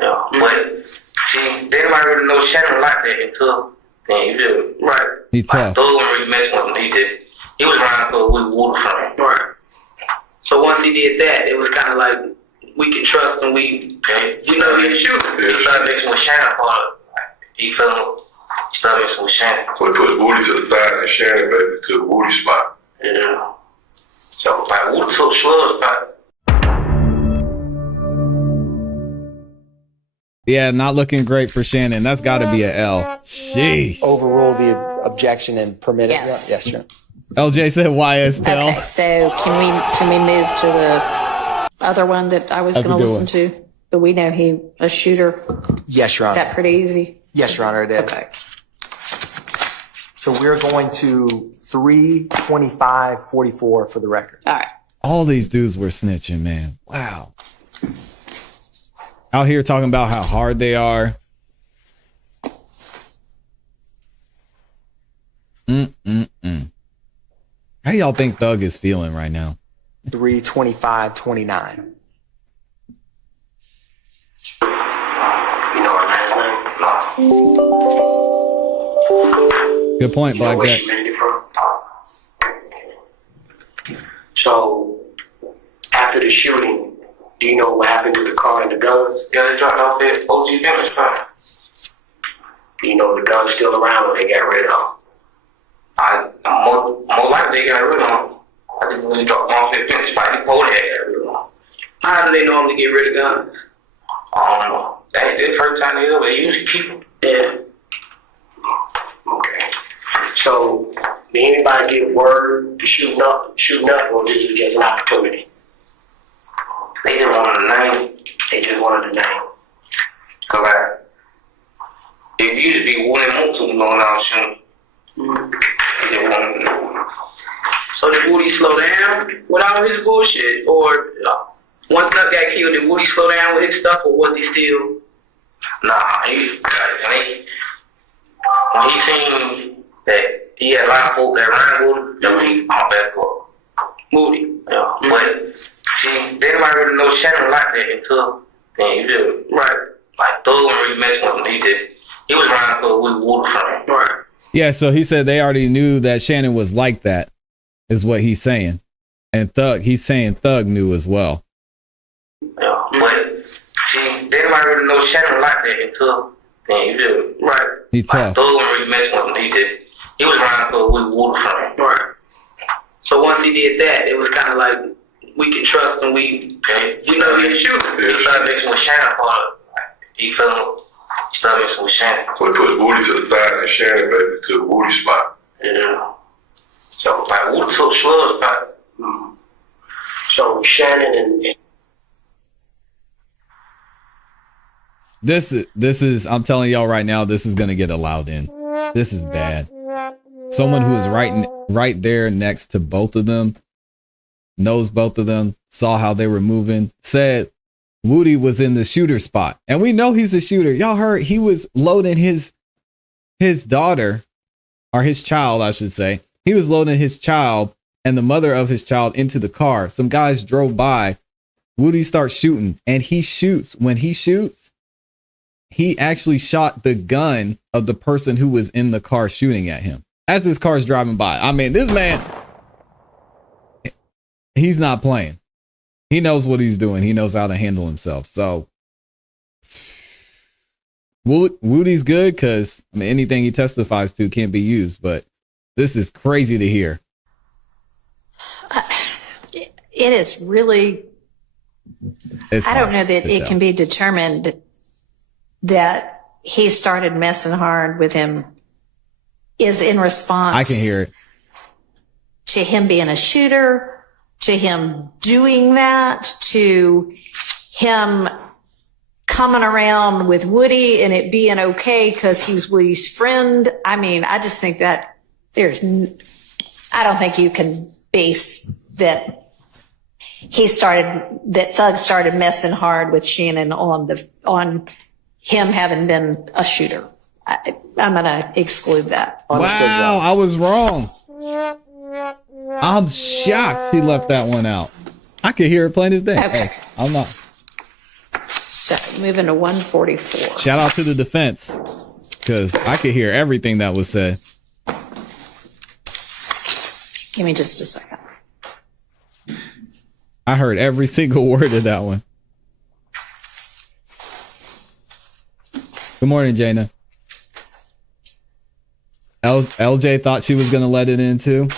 Yeah, but see, everybody really know Shannon like that until then. You feel right? He tough. Like, those when we messed with him, he was around for we water from him. Right. So once he did that, it was kind of like we can trust him. We, you know, he shoot. He started mixing with Shannon for he fell. Started mixing with Shannon. So he put Woody to the side and Shannon back to the Woody spot. Yeah. So like Woody took Slug spot. Yeah, not looking great for Shannon. That's got to be an L. Sheesh. Overrule the objection and permit it. Yes. Yes, sure. LJ said YSL. Okay, so can we move to the other one that I was That's going a to good listen to? The we know he a shooter. Yes, Your Honor. That pretty easy. Yes, Your Honor, it is. Okay. So we're going to 325-44 for the record. All right. All these dudes were snitching, man. Wow. Out here talking about how hard they are. How do y'all think Thug is feeling right now? 325-29. You know her last name? No. Good point, You know where Blackjack. she rented from? So, after the shooting, do you know what happened to the car and the guns? Yeah, they dropped off at OG Finish Fire. Do you know the guns still around or they got rid of them? More likely they got rid of them. I think when they dropped them off at Finish Fire, they probably had got rid of them. How do they normally get rid of guns? I don't know. That's the first time they ever used to keep them. Yeah. Okay. So, did anybody get word to shooting up, or this is just an opportunity? They just wanted the name. They just wanted the name. Cause it used to be one and two going out shooting. They just wanted the name. So did Woody slow down with all his bullshit, or once Nut got killed, did Woody slow down with his stuff, or was he still? Nah, when he seen that he had a lot of folk that ran Woody, then he popped back up. Moody. Yeah. But see, everybody really know Shannon like that until then. You feel right? Like those when we messed with him, he was around for we water from him. Right. Yeah, so he said they already knew that Shannon was like that, is what he's saying. And he's saying Thug knew as well. Yeah. But see, everybody really know Shannon like that until then. You feel right? He tough. Like those when we messed with him, he was around for we water from him. Right. So once he did that, it was kind of like we can trust him. We, you know, he shoot. He started mixing with Shannon for he fell. Started mixing with Shannon. So he put Woody to the side and Shannon back to the Woody spot. Yeah. So like Woody took Slug spot. So Shannon and This is I'm telling y'all right now, this is gonna get allowed in. This is bad. Someone who is right there next to both of them, knows both of them, saw how they were moving, said Woody was in the shooter spot. And we know he's a shooter. Y'all heard he was loading his daughter, or his child, I should say. He was loading his child and the mother of his child into the car. Some guys drove by. Woody starts shooting, and he shoots. When he shoots, he actually shot the gun of the person who was in the car shooting at him as his car is driving by. I mean, this man, he's not playing. He knows what he's doing. He knows how to handle himself. So Woody's good because I mean, anything he testifies to can't be used. But this is crazy to hear. It is really, I don't know that it can be determined that he started messing hard with him is in response. I can hear it. To him being a shooter, to him doing that, to him coming around with Woody and it being okay because he's Woody's friend. I mean, I just think that I don't think you can base that Thug started messing hard with Shannon on him having been a shooter. I'm going to exclude that. Wow, I was wrong. I'm shocked she left that one out. I could hear it plain as day. Okay. Hey, I'm not. So moving to 144. Shout out to the defense, because I could hear everything that was said. Give me just a second. I heard every single word of that one. Good morning, Jana. LJ thought she was going to let it in too.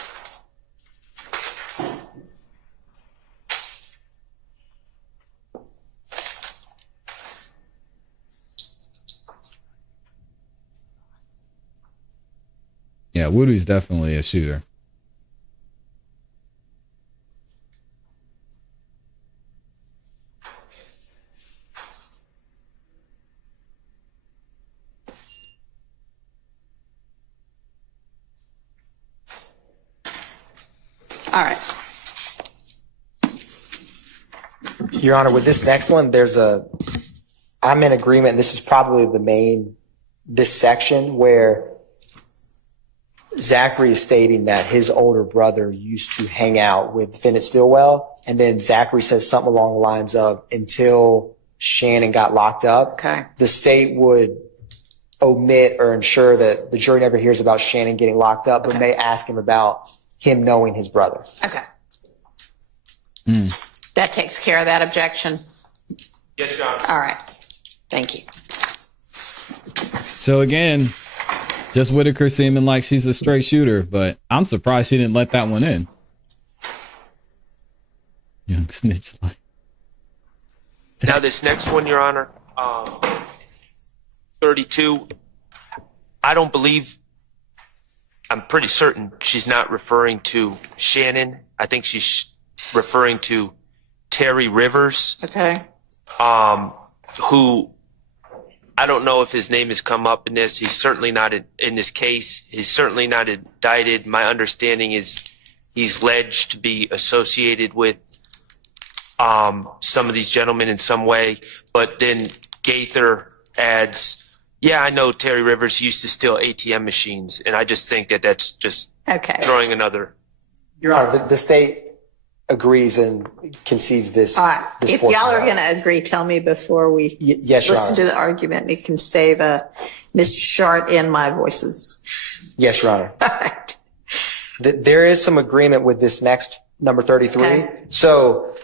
Yeah, Woody's definitely a shooter. All right. Your Honor, with this next one, I'm in agreement. This is probably this section where Zachary is stating that his older brother used to hang out with defendant Stillwell. And then Zachary says something along the lines of, until Shannon got locked up. Okay. The state would omit or ensure that the jury never hears about Shannon getting locked up, but may ask him about him knowing his brother. Okay. That takes care of that objection. Yes, Your Honor. All right. Thank you. So again, just Whitaker seeming like she's a straight shooter, but I'm surprised she didn't let that one in. Young snitch. Now this next one, Your Honor, 32, I'm pretty certain she's not referring to Shannon. I think she's referring to Terry Rivers, Okay. who I don't know if his name has come up in this. He's certainly not in this case. He's certainly not indicted. My understanding is he's alleged to be associated with some of these gentlemen in some way. But then Gaither adds, yeah, I know Terry Rivers used to steal ATM machines. And I just think that that's just throwing another. Your Honor, the state agrees and concedes this. All right. This If portion y'all are of it. going to agree, tell me before we Yes, Your listen Honor. to the argument. We can save Mr. Shart and my voices. Yes, Your Honor. All right. There is some agreement with this next number 33. Okay. So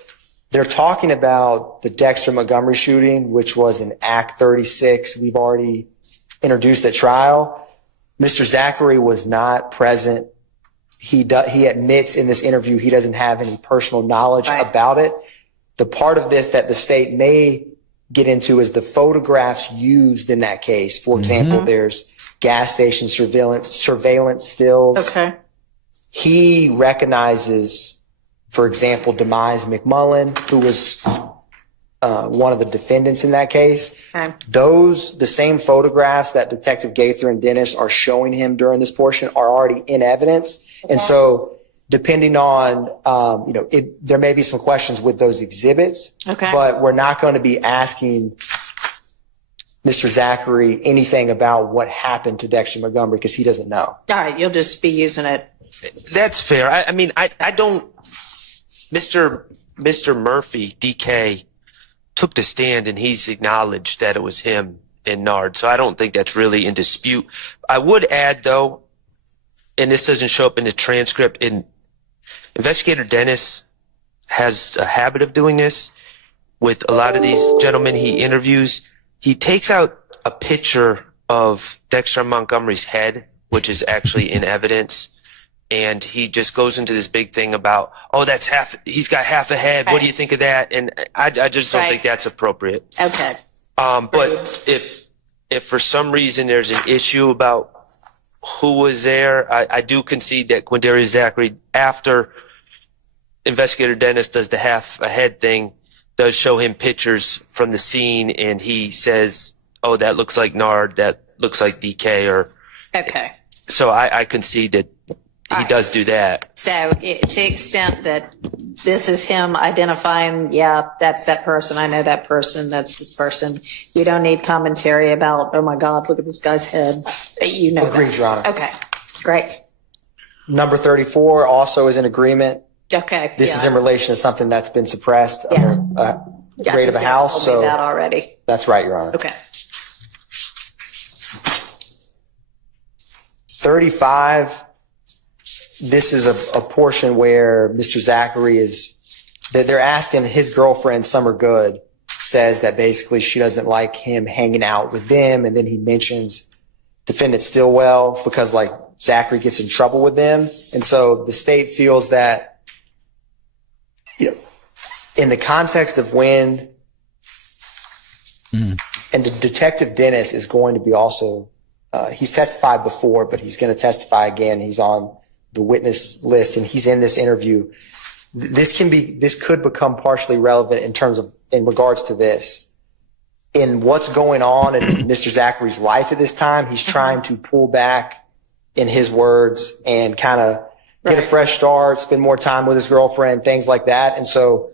they're talking about the Dexter Montgomery shooting, which was in Act 36. We've already introduced at trial. Mr. Zachary was not present. He admits in this interview he doesn't have any personal knowledge about it. The part of this that the state may get into is the photographs used in that case. For example, there's gas station surveillance stills. Okay. He recognizes, for example, Demise McMullen, who was one of the defendants in that case. Okay. The same photographs that Detective Gaither and Dennis are showing him during this portion are already in evidence. And so depending on, there may be some questions with those exhibits, but we're not going to be asking Mr. Zachary anything about what happened to Dexter Montgomery because he doesn't know. All right. You'll just be using it. That's fair. I mean, I don't, Mr. Murphy, DK, took the stand and he's acknowledged that it was him and Nard. So I don't think that's really in dispute. I would add though, and this doesn't show up in the transcript, Investigator Dennis has a habit of doing this with a lot of these gentlemen he interviews. He takes out a picture of Dexter Montgomery's head, which is actually in evidence. And he just goes into this big thing about, he's got half a head. What do you think of that? And I just don't think that's appropriate. Okay. But if for some reason there's an issue about who was there, I do concede that Quindarius Zachary, after Investigator Dennis does the half a head thing, does show him pictures from the scene, and he says, oh, that looks like Nard, that looks like DK, so I concede that he does do that. So to the extent that this is him identifying, yeah, that's that person. I know that person. That's this person. We don't need commentary about, oh my God, look at this guy's head. You know. Agreed, that. Your Honor. Okay. Great. Number 34 also is in agreement. Okay. This is in relation to something that's been suppressed. Yeah, I grade of think a you house. told me So that already. that's right, Your Honor. Okay. 35, this is a portion where Mr. Zachary that they're asking his girlfriend, Summer Good, says that basically she doesn't like him hanging out with them. And then he mentions defendant Stillwell because like Zachary gets in trouble with them. And so the state feels that, you know, in the context of when, and the Detective Dennis is going to be also, he's testified before, but he's going to testify again. He's on the witness list and he's in this interview. This could become partially relevant in regards to this. In what's going on in Mr. Zachary's life at this time, he's trying to pull back, in his words, and kind of get a fresh start, spend more time with his girlfriend, things like that. And so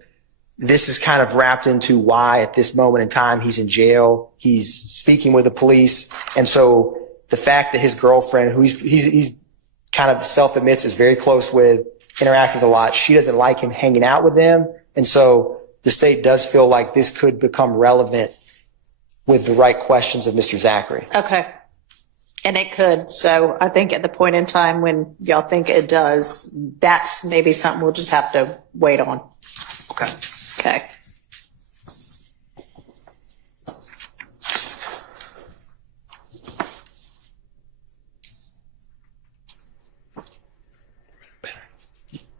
this is kind of wrapped into why at this moment in time he's in jail. He's speaking with the police. And so the fact that his girlfriend, who he's kind of self-admits is very close with, interacted a lot, she doesn't like him hanging out with them. And so the state does feel like this could become relevant with the right questions of Mr. Zachary. Okay. And it could. So I think at the point in time when y'all think it does, that's maybe something we'll just have to wait on. Okay. Okay.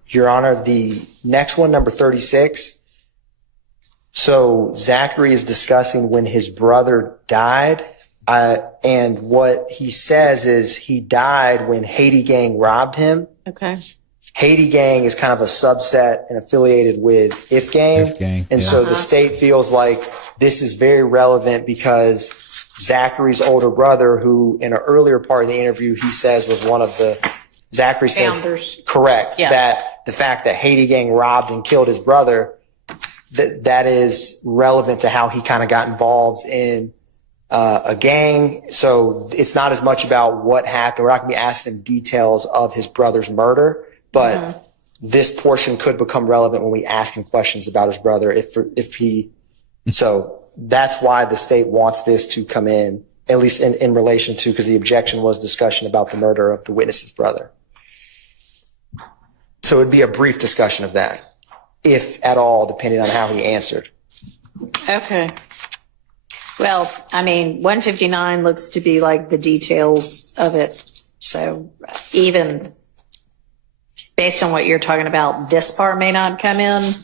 Your Honor, the next one, number 36. So Zachary is discussing when his brother died. And what he says is he died when Haiti Gang robbed him. Okay. Haiti Gang is kind of a subset and affiliated with If Gang. If Gang, And yeah. so the state feels like this is very relevant because Zachary's older brother, who in an earlier part of the interview, he says was one of the, Zachary says, Founders. correct, Yeah. that the fact that Haiti Gang robbed and killed his brother, that is relevant to how he kind of got involved in a gang. So it's not as much about what happened. We're not going to be asking him details of his brother's murder, but this portion could become relevant when we ask him questions about his brother. So that's why the state wants this to come in, at least in relation to, because the objection was discussion about the murder of the witness's brother. So it'd be a brief discussion of that, if at all, depending on how he answered. Okay. Well, I mean, 159 looks to be like the details of it. So even based on what you're talking about, this part may not come in.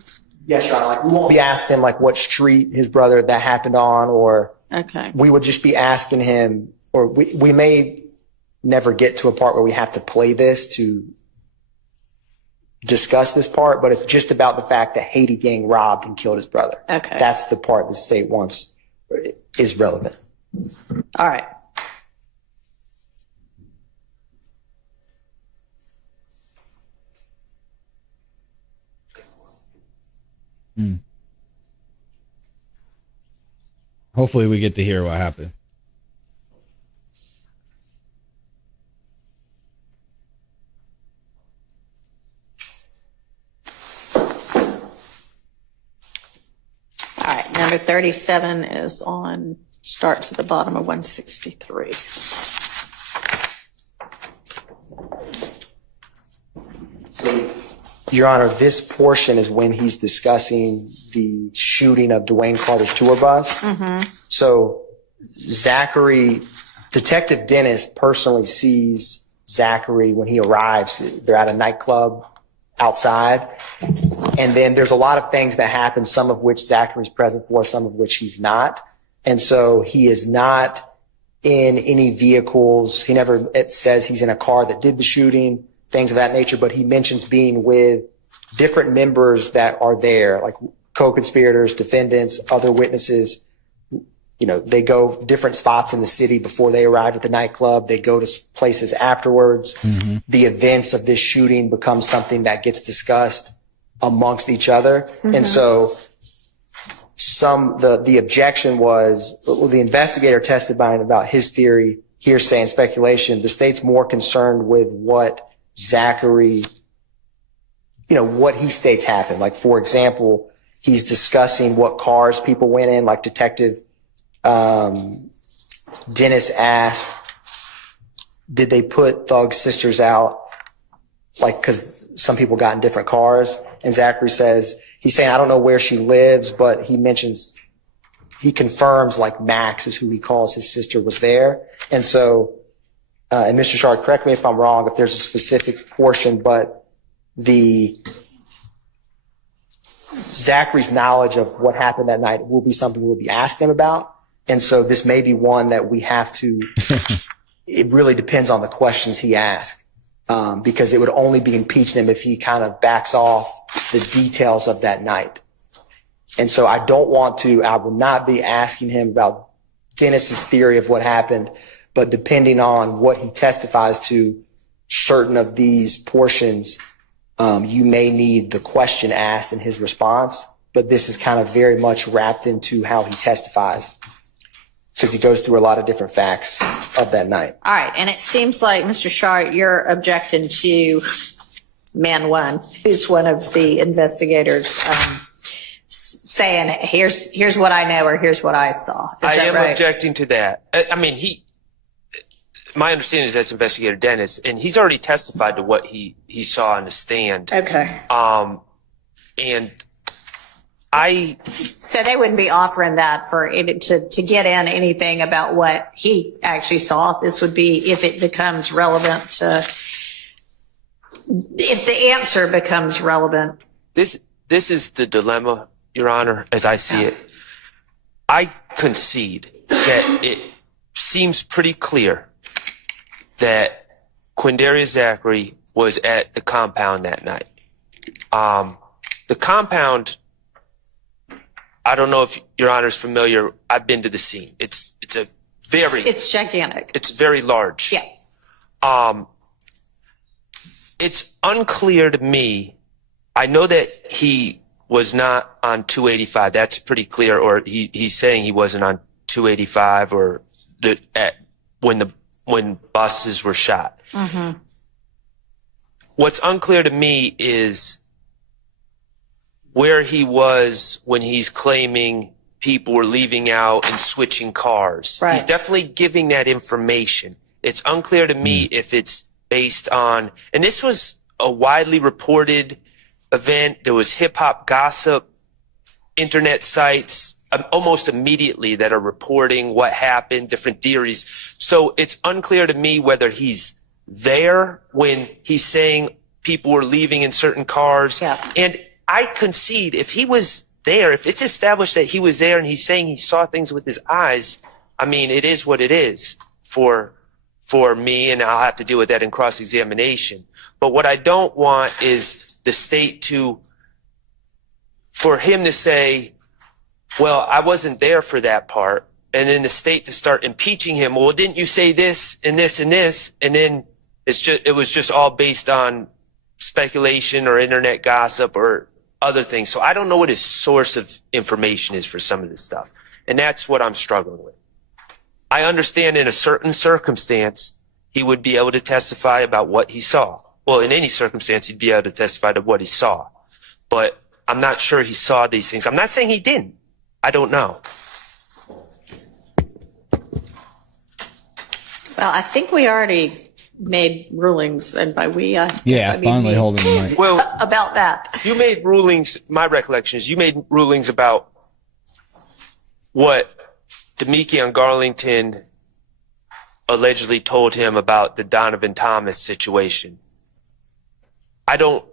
Yes, Your Honor. Like, we won't be asking him like what street his brother that happened on, or Okay. we would just be asking him, or we may never get to a part where we have to play this to discuss this part, but it's just about the fact that Haiti Gang robbed and killed his brother. Okay. That's the part the state wants is relevant. All right. Hopefully we get to hear what happened. All right. Number 37 is starts at the bottom of 163. Your Honor, this portion is when he's discussing the shooting of Dwayne Carter's tour bus. So Detective Dennis personally sees Zachary when he arrives. They're at a nightclub outside. And then there's a lot of things that happen, some of which Zachary's present for, some of which he's not. And so he is not in any vehicles. It says he's in a car that did the shooting, things of that nature, but he mentions being with different members that are there, like co-conspirators, defendants, other witnesses. You know, they go different spots in the city before they arrive at the nightclub. They go to places afterwards. The events of this shooting become something that gets discussed amongst each other. And so the objection was, the investigator testified about his theory, hearsay and speculation. The state's more concerned with what Zachary, what he states happened. Like, for example, He's discussing what cars people went in, like Detective Dennis asked, did they put Thug's sisters out? Like, cause some people got in different cars. And Zachary says, he's saying, I don't know where she lives, but he confirms like Max is who he calls his sister was there. And so, and Mr. Shard, correct me if I'm wrong, if there's a specific portion, but Zachary's knowledge of what happened that night will be something we'll be asking him about. And so this may be one that we have to, it really depends on the questions he asks. Because it would only be impeaching him if he kind of backs off the details of that night. And so I will not be asking him about Dennis's theory of what happened, but depending on what he testifies to, certain of these portions, you may need the question asked in his response, but this is kind of very much wrapped into how he testifies because he goes through a lot of different facts of that night. All right. And it seems like, Mr. Shart, you're objecting to man one, who's one of the investigators, saying, here's what I know, or here's what I saw. Is that right? Objecting to that. I mean, my understanding is that's Investigator Dennis, and he's already testified to what he saw on the stand. Okay. And so they wouldn't be offering that for it to get in anything about what he actually saw. This would be if it becomes relevant to, if the answer becomes relevant. This is the dilemma, Your Honor, as I see it. I concede that it seems pretty clear that Quindarius Zachary was at the compound that night. The compound, I don't know if Your Honor's familiar. I've been to the scene. It's gigantic. It's very large. Yeah. It's unclear to me. I know that he was not on 285. That's pretty clear. Or he's saying he wasn't on 285 or when buses were shot. Mm-hmm. What's unclear to me is where he was when he's claiming people were leaving out and switching cars. Right. He's definitely giving that information. It's unclear to me if it's based on, and this was a widely reported event. There was hip hop gossip, internet sites almost immediately that are reporting what happened, different theories. So it's unclear to me whether he's there when he's saying people were leaving in certain cars. Yeah. And I concede if he was there, if it's established that he was there and he's saying he saw things with his eyes, I mean, it is what it is for me, and I'll have to deal with that in cross-examination. But what I don't want is the state for him to say, well, I wasn't there for that part, and then the state to start impeaching him. Well, didn't you say this and this and this? And then it was just all based on speculation or internet gossip or other things. So I don't know what his source of information is for some of this stuff. And that's what I'm struggling with. I understand in a certain circumstance, he would be able to testify about what he saw. Well, in any circumstance, he'd be able to testify to what he saw. But I'm not sure he saw these things. I'm not saying he didn't. I don't know. Well, I think we already made rulings, and by we, I mean finally me, holding the mic. Well, about that. you made rulings, my recollection is you made rulings about what Demekion Garlington allegedly told him about the Donovan Thomas situation. I don't.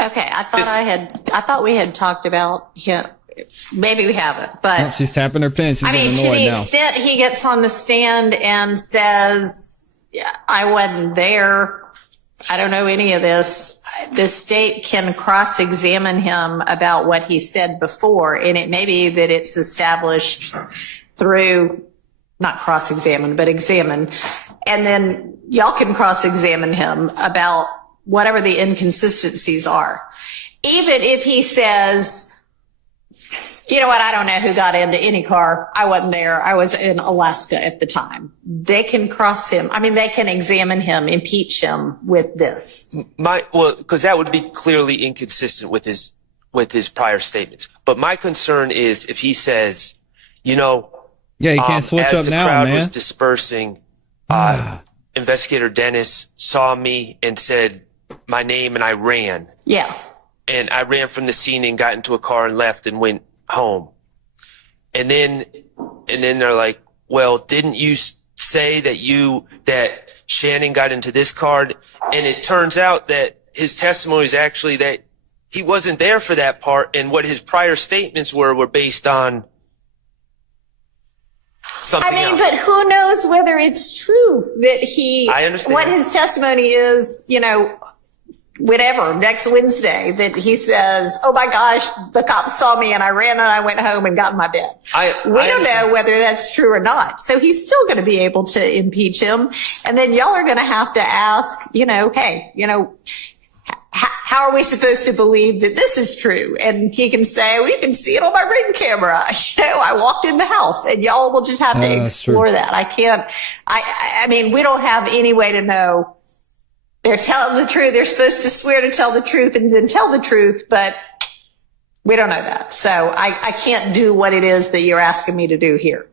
Okay, I thought we had talked about him. Maybe we haven't, but Oh, she's tapping her pen. She's I mean, getting to annoyed the now. extent he gets on the stand and says, yeah, I wasn't there, I don't know any of this, the state can cross-examine him about what he said before, and it may be that it's established through, not cross-examine, but examine, and then y'all can cross-examine him about whatever the inconsistencies are. Even if he says, you know what, I don't know who got into any car. I wasn't there. I was in Alaska at the time. They can cross him. I mean, they can examine him, impeach him with this. Because that would be clearly inconsistent with with his prior statements. But my concern is if he says, you know, Yeah, you can't switch as up the now, crowd man. was dispersing, Investigator Dennis saw me and said my name and I ran. Yeah. And I ran from the scene and got into a car and left and went home. And then they're like, well, didn't you say that Shannon got into this car? And it turns out that his testimony is actually that he wasn't there for that part. And what his prior statements were based on something else. But who knows whether it's true that I understand. what his testimony is, you know, whatever, next Wednesday, that he says, oh my gosh, the cops saw me and I ran and I went home and got in my bed. We don't know whether that's true or not. So he's still going to be able to impeach him. And then y'all are going to have to ask, you know, hey, you know, how are we supposed to believe that this is true? And he can say, well, you can see it on my ring camera. You know, I walked in the house, and y'all will just have to explore that. I mean, we don't have any way to know. They're telling the truth. They're supposed to swear to tell the truth and then tell the truth, but we don't know that. So I can't do what it is that you're asking me to do here.